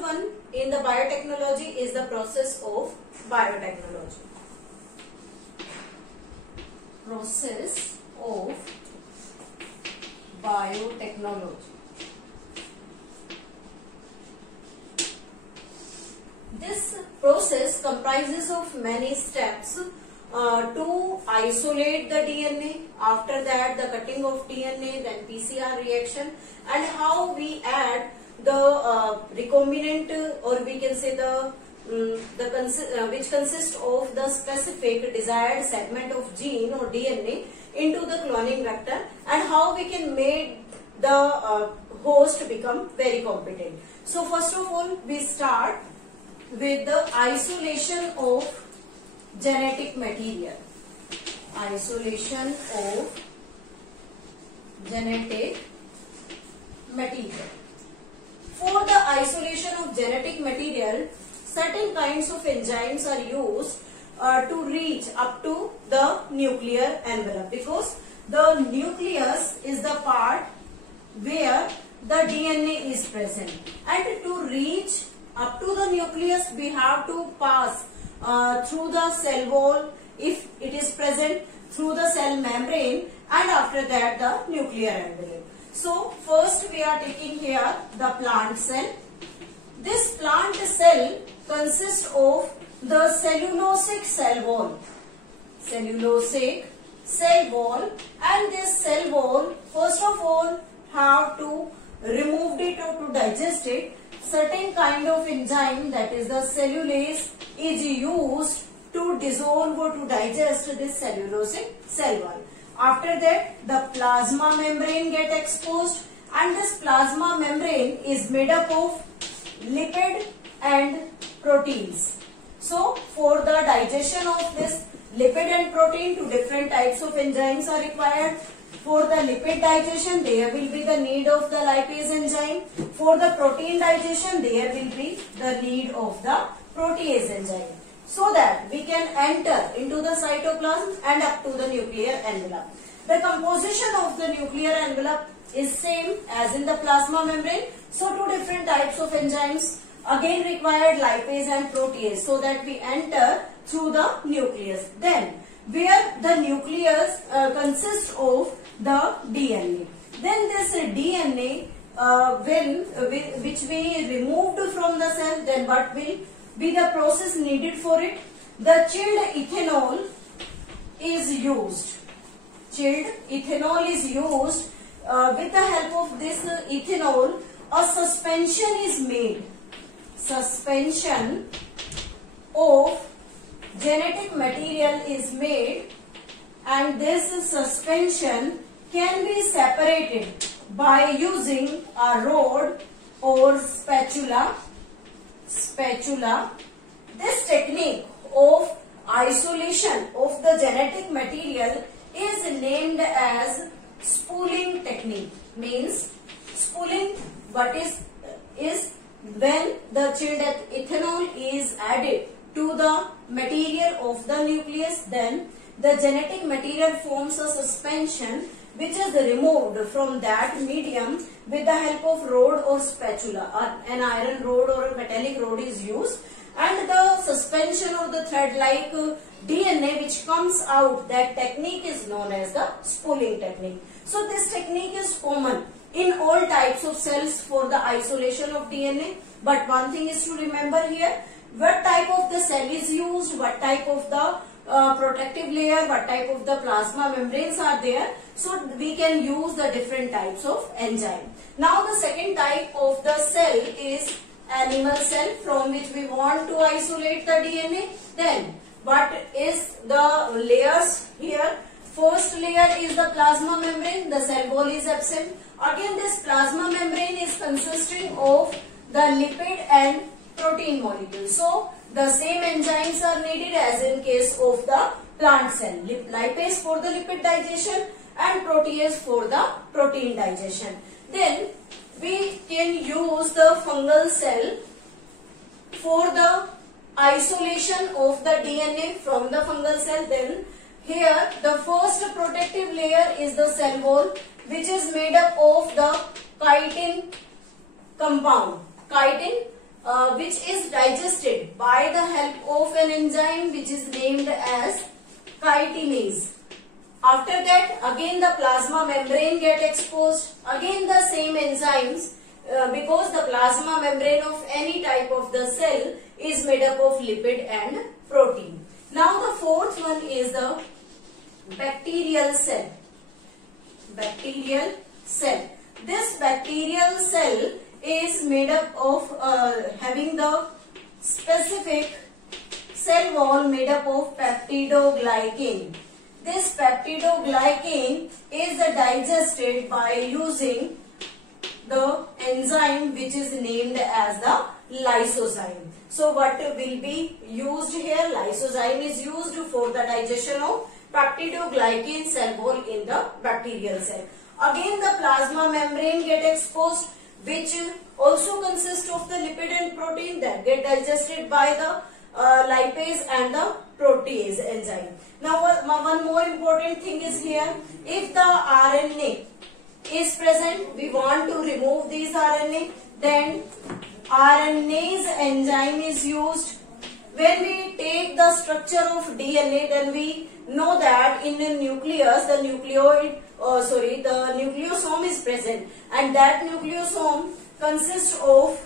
one in the biotechnology is the process of biotechnology. Process of biotechnology. This process comprises of many steps to isolate the DNA, after that the cutting of DNA, then PCR reaction, and how we add the recombinant, or we can say which consists of the specific desired segment of gene or DNA into the cloning vector, and how we can make the host become very competent. So first of all, we start with the isolation of genetic material. Isolation of genetic material. For the isolation of genetic material, certain kinds of enzymes are used to reach up to the nuclear envelope, because the nucleus is the part where the DNA is present, and to reach up to the nucleus we have to pass through the cell wall, if it is present, through the cell membrane, and after that the nuclear envelope. So first we are taking here the plant cell. This plant cell consists of the cellulosic cell wall. Cellulosic cell wall, and this cell wall first of all have to remove it or to digest it. Certain kind of enzyme, that is the cellulase, is used to dissolve or to digest this cellulosic cell wall. After that the plasma membrane get exposed, and this plasma membrane is made up of lipid and proteins. So for the digestion of this lipid and protein, two different types of enzymes are required. For the lipid digestion, there will be the need of the lipase enzyme. For the protein digestion, there will be the need of the protease enzyme, so that we can enter into the cytoplasm and up to the nuclear envelope. The composition of the nuclear envelope is same as in the plasma membrane. So two different types of enzymes again required, lipase and protease, so that we enter through the nucleus. Then where the nucleus consists of the DNA. Then this DNA which we removed from the cell, then what will be the process needed for it? The chilled ethanol is used. Chilled ethanol is used. With the help of this ethanol, a suspension is made. Suspension of genetic material is made, and this suspension can be separated by using a rod or spatula. This technique of isolation of the genetic material is named as spooling technique. Means spooling, what is when the chilled ethanol is added to the material of the nucleus, then the genetic material forms a suspension which is removed from that medium with the help of rod or spatula. An iron rod or a metallic rod is used, and the suspension of the thread-like DNA which comes out, that technique is known as the spooling technique. So this technique is common in all types of cells for the isolation of DNA. But one thing is to remember here, what type of the cell is used, what type of the protective layer, what type of the plasma membranes are there. So we can use the different types of enzyme. Now the second type of the cell is animal cell, from which we want to isolate the DNA. Then what is the layers here? First layer is the plasma membrane. The cell wall is absent. Again this plasma membrane is consisting of the lipid and protein molecules. So the same enzymes are needed as in case of the plant cell. Lipase for the lipid digestion and protease for the protein digestion. Then we can use the fungal cell for the isolation of the DNA from the fungal cell. Then here the first protective layer is the cell wall, which is made up of the chitin compound. Chitin which is digested by the help of an enzyme which is named as chitinase. After that, again the plasma membrane get exposed. Again the same enzymes, because the plasma membrane of any type of the cell is made up of lipid and protein. Now the fourth one is the bacterial cell. Bacterial cell. This bacterial cell is made up of having the specific cell wall made up of peptidoglycan. This peptidoglycan is digested by using the enzyme which is named as the lysozyme. So what will be used here? Lysozyme is used for the digestion of peptidoglycan cell wall in the bacterial cell. Again the plasma membrane get exposed, which also consists of the lipid and protein that get digested by the lipase and the protease enzyme. Now one more important thing is here. If the RNA is present, we want to remove these RNA, then RNase enzyme is used. When we take the structure of DNA, then we know that in the nucleus, the nucleosome is present, and that nucleosome consists of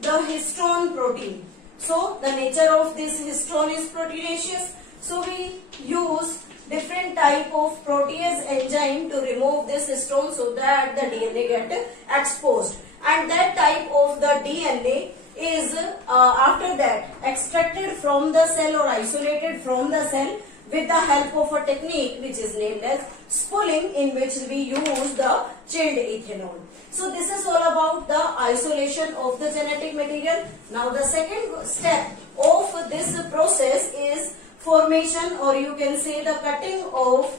the histone protein. So the nature of this histone is proteinaceous. So we use different type of protease enzyme to remove this histone so that the DNA get exposed. And that type of the DNA is after that extracted from the cell or isolated from the cell with the help of a technique which is named as spooling, in which we use the chilled ethanol. So this is all about the isolation of the genetic material. Now the second step of this process is formation, or you can say the cutting of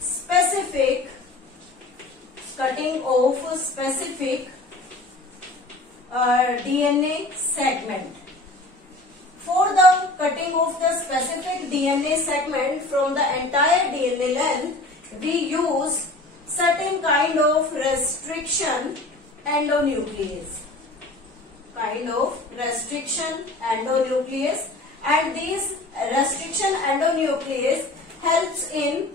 specific DNA segment. For the cutting of the specific DNA segment from the entire DNA length, we use certain kind of restriction endonuclease. And these restriction endonuclease helps in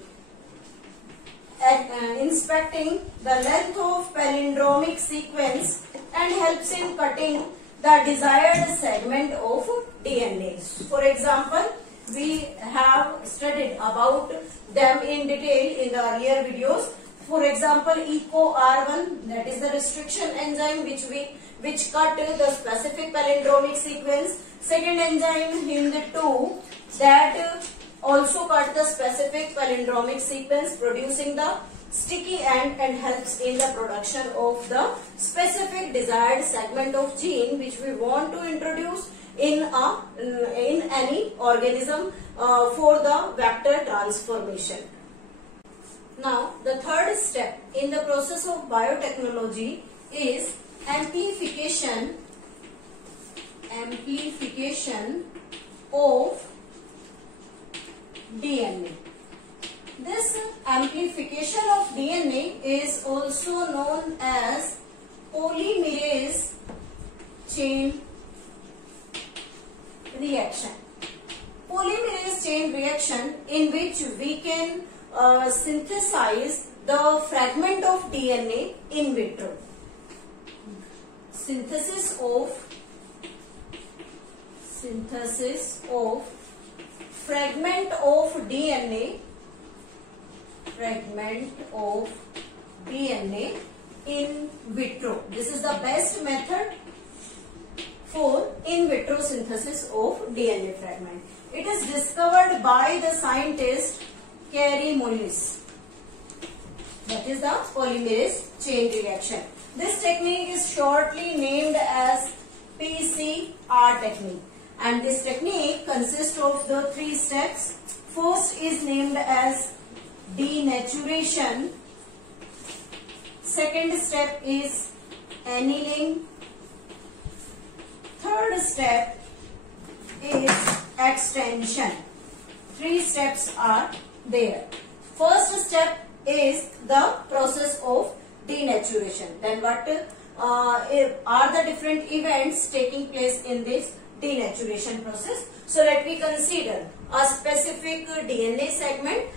inspecting the length of palindromic sequence and helps in cutting the desired segment of DNA. For example, we have studied about them in detail in the earlier videos. For example, EcoR1, that is the restriction enzyme which cut the specific palindromic sequence. Second enzyme, HIND2, that also cut the specific palindromic sequence, producing the sticky end and helps in the production of the specific desired segment of gene which we want to introduce in any organism for the vector transformation. Now the third step in the process of biotechnology is amplification of DNA. This amplification of DNA is also known as polymerase chain reaction. Polymerase chain reaction, in which we can synthesize the fragment of DNA in vitro. Synthesis of fragment of DNA in vitro. This is the best method for in vitro synthesis of DNA fragment. It is discovered by the scientist Kary Mullis. That is the polymerase chain reaction. This technique is shortly named as PCR technique, and this technique consists of the 3 steps. First is named as denaturation. Second step is annealing. Third step is extension. 3 steps are there. First step is the process of denaturation. Then what are the different events taking place in this denaturation process. So let me consider a specific DNA segment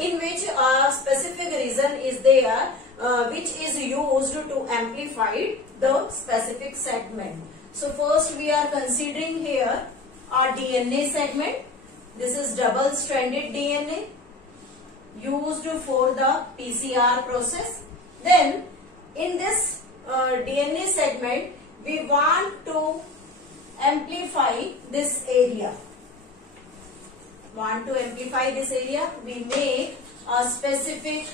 in which a specific region is there which is used to amplify the specific segment. So first we are considering here a DNA segment. This is double-stranded DNA used for the PCR process. Then in this DNA segment we want to amplify this area. We make a specific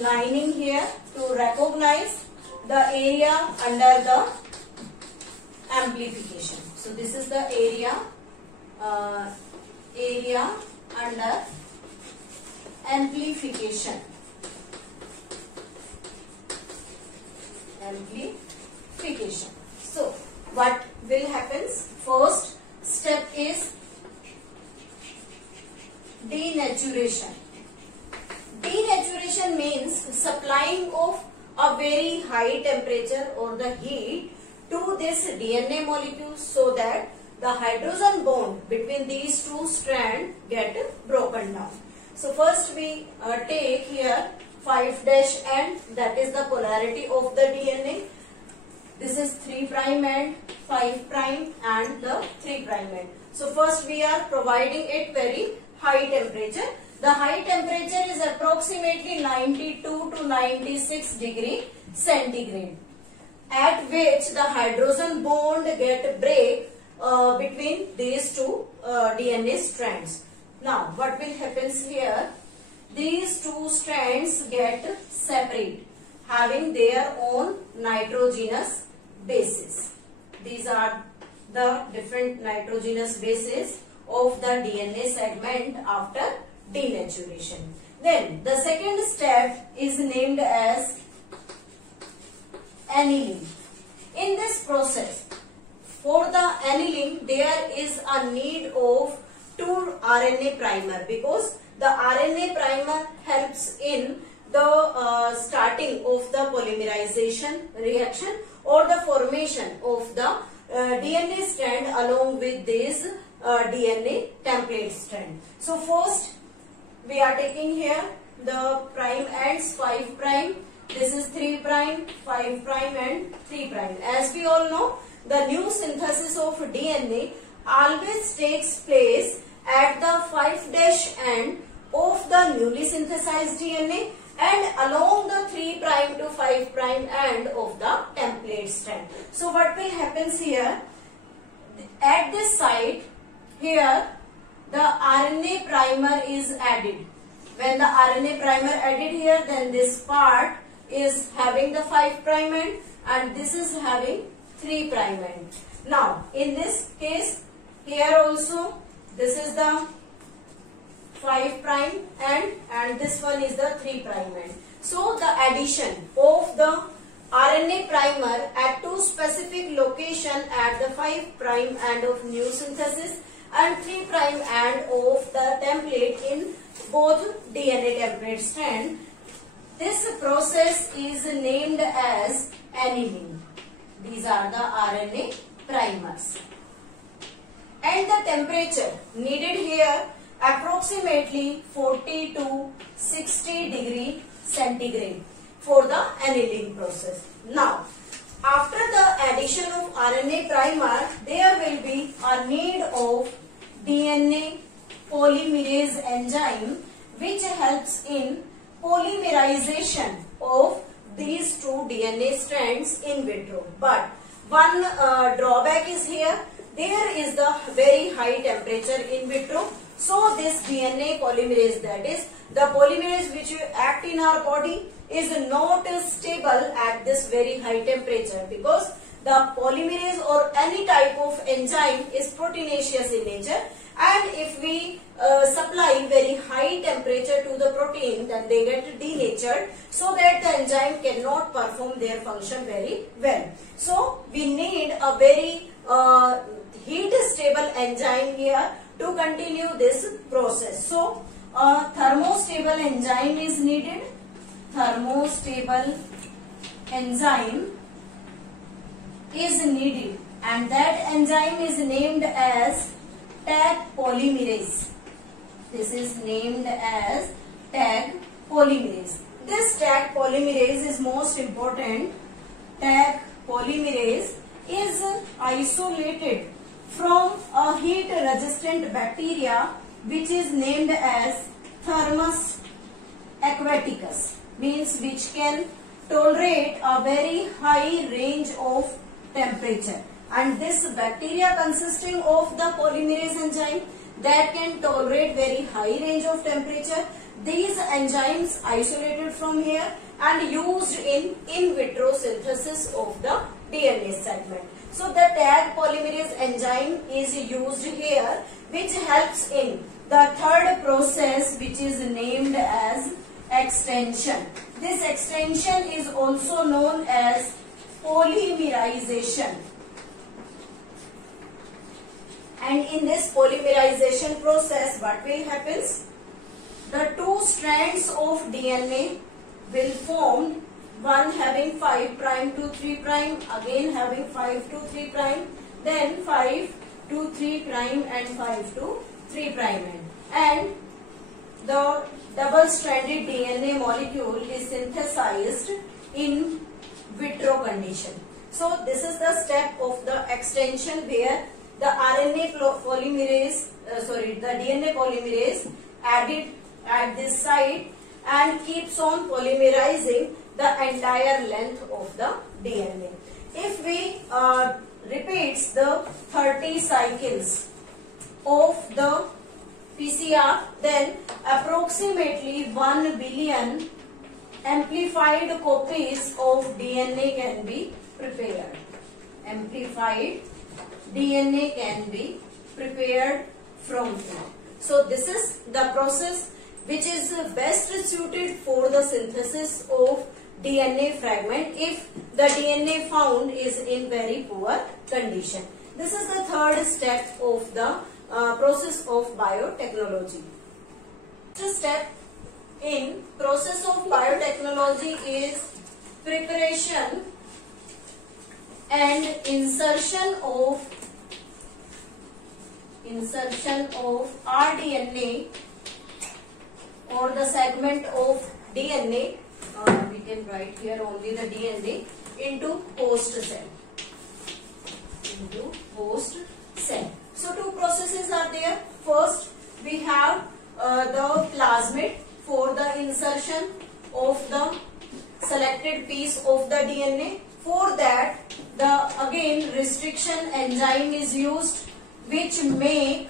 lining here to recognize the area under the amplification. So this is the area under amplification. So what will happen? First step is denaturation. Denaturation means supplying of a very high temperature or the heat to this DNA molecule so that the hydrogen bond between these two strands get broken down. So first we take here 5' end, that is the polarity of the DNA. This is 3' and 5' and the 3' end. So first we are providing it very high temperature. The high temperature is approximately 92 to 96 degree centigrade, at which the hydrogen bond get break between these two DNA strands. Now what will happen here? These two strands get separate, having their own nitrogenous bases. These are the different nitrogenous bases of the DNA segment after denaturation. Then the second step is named as annealing. In this process, for the annealing, there is a need of 2 RNA primer, because the RNA primer helps in the starting of the polymerization reaction or the formation of the DNA strand along with this DNA template strand. So first we are taking here the prime ends 5'. This is 3', 5' and 3'. As we all know, the new synthesis of DNA always takes place at the 5' end of the newly synthesized DNA and along the 3' to 5' end of the template strand. So what will happen here? At this site, here the RNA primer is added. When the RNA primer added here, then this part is having the 5' end and this is having 3' end. Now in this case, here also this is the 5' end and this one is the 3' end. So the addition of the RNA primer at two specific location at the 5' end of new synthesis and 3' end of the template in both DNA template strand. This process is named as annealing. These are the RNA primers. And the temperature needed here approximately 40 to 60 degree centigrade for the annealing process. Now, after the addition of RNA primer, there will be a need of DNA polymerase enzyme which helps in polymerization of these two DNA strands in vitro. But one drawback is here. There is the very high temperature in vitro. So this DNA polymerase, that is the polymerase which will act in our body, is not stable at this very high temperature, because the polymerase or any type of enzyme is proteinaceous in nature, and if we supply very high temperature to the protein, then they get denatured, so that the enzyme cannot perform their function very well. So we need a very heat stable enzyme here to continue this process. So a thermostable enzyme is needed. Thermostable enzyme is needed, and that enzyme is named as Taq polymerase. This is named as Taq polymerase. This Taq polymerase is most important. Taq polymerase is isolated from a heat resistant bacteria which is named as Thermus aquaticus, means which can tolerate a very high range of temperature. And this bacteria consisting of the polymerase enzyme that can tolerate very high range of temperature. These enzymes isolated from here and used in vitro synthesis of the DNA segment. So the Taq polymerase enzyme is used here, which helps in the third process, which is named as extension. This extension is also known as polymerization. And in this polymerization process, what will happen? The two strands of DNA will form, one having 5' to 3', again having 5 to 3', then 5 to 3' and 5 to 3' end. And the double-stranded DNA molecule is synthesized in vitro condition. So this is the step of the extension where the DNA polymerase, the DNA polymerase added at this site and keeps on polymerizing the entire length of the DNA. If we repeats the 30 cycles of the PCR, then approximately 1 billion amplified copies of DNA can be prepared. Amplified DNA can be prepared from it. So this is the process which is best suited for the synthesis of DNA fragment if the DNA found is in very poor condition. This is the third step of the process of biotechnology. The step in process of biotechnology is preparation and insertion of rDNA or the segment of DNA, we can write here only the DNA, into host cell. So two processes are there. First, we have the plasmid for the insertion of the selected piece of the DNA. For that, the again restriction enzyme is used, which make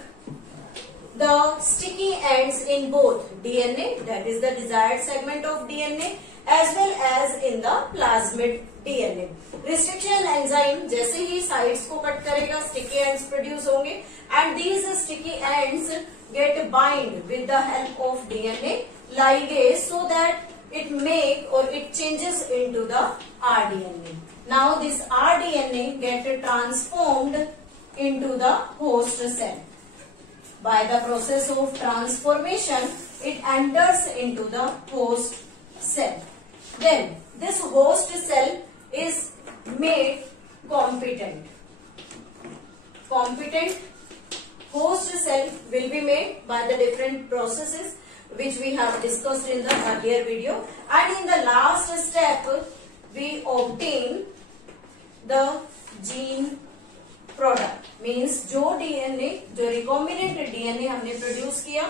the sticky ends in both DNA, that is the desired segment of DNA, as well as in the plasmid DNA. Restriction enzyme जैसे ही sides को cut करेगा, sticky ends produce होंगे, and these sticky ends get bind with the help of DNA ligase so that it make or it changes into the rDNA. Now this rDNA get transformed into the host cell. By the process of transformation, it enters into the host cell. Then this host cell is made competent. Competent host cell will be made by the different processes which we have discussed in the earlier video. And in the last step, we obtain the gene product, means जो DNA, जो recombinant DNA हमने produce किया,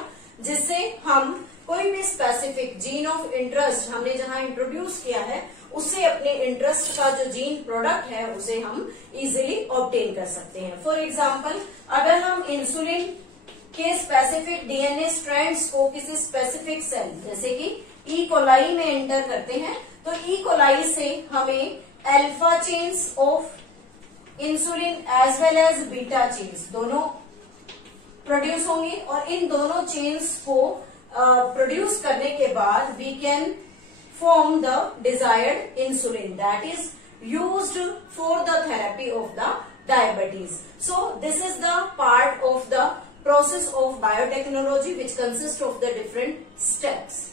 जिससे हम कोई भी specific gene of interest हमने जहां इंट्रोड्यूस किया है, उससे अपने इंटरेस्ट का जो जीन प्रोडक्ट है उसे हम इजीली ऑब्टेन कर सकते हैं. फॉर एग्जांपल, अगर हम इंसुलिन के स्पेसिफिक डीएनए स्ट्रैंड्स को किसी स्पेसिफिक सेल जैसे कि ई कोलाई में एंटर करते हैं, तो ई कोलाई से हमें alpha chains of insulin as well as beta chains दोनों प्रोड्यूस होंगी, और इन दोनों चेन्स को प्रोड्यूस करने के बाद we can form the desired insulin that is used for the therapy of the diabetes. So this is the part of the process of biotechnology which consists of the different steps.